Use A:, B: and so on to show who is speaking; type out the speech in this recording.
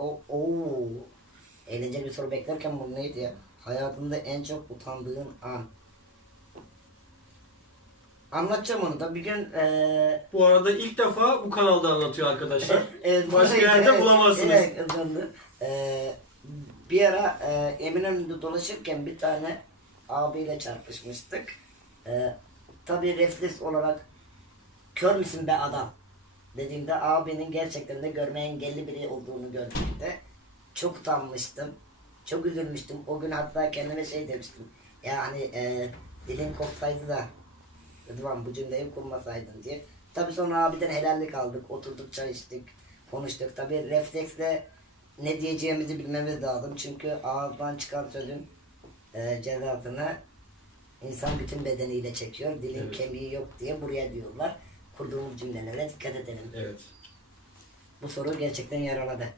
A: o, oo. Eğlenceli bir soru beklerken bu neydi ya? Hayatında en çok utandığın an. Anlatacağım onu da. Bir gün eee
B: Bu arada ilk defa bu kanalda anlatıyor arkadaşlar.
A: Evet, Başka
B: yerde evet, bulamazsınız. Evet,
A: kazandı. Ee, bir ara e, Eminönü'nde dolaşırken bir tane abiyle çarpışmıştık. Ee, Tabi refleks olarak kör müsün be adam dediğimde abinin gerçekten de görme engelli biri olduğunu gördüğümde çok utanmıştım. Çok üzülmüştüm. O gün hatta kendime şey demiştim. Ya hani e, dilin kopsaydı da Rıdvan bu cümleyi kurmasaydın diye. Tabii sonra abiden helallik aldık. Oturduk çay içtik. Konuştuk. Tabii refleksle ne diyeceğimizi bilmemiz lazım. Çünkü ağızdan çıkan sözün e, cezasını insan bütün bedeniyle çekiyor. Dilin Evet. kemiği yok diye buraya diyorlar. Kurduğumuz cümlelere dikkat edelim. Evet. Bu soru gerçekten yaraladı.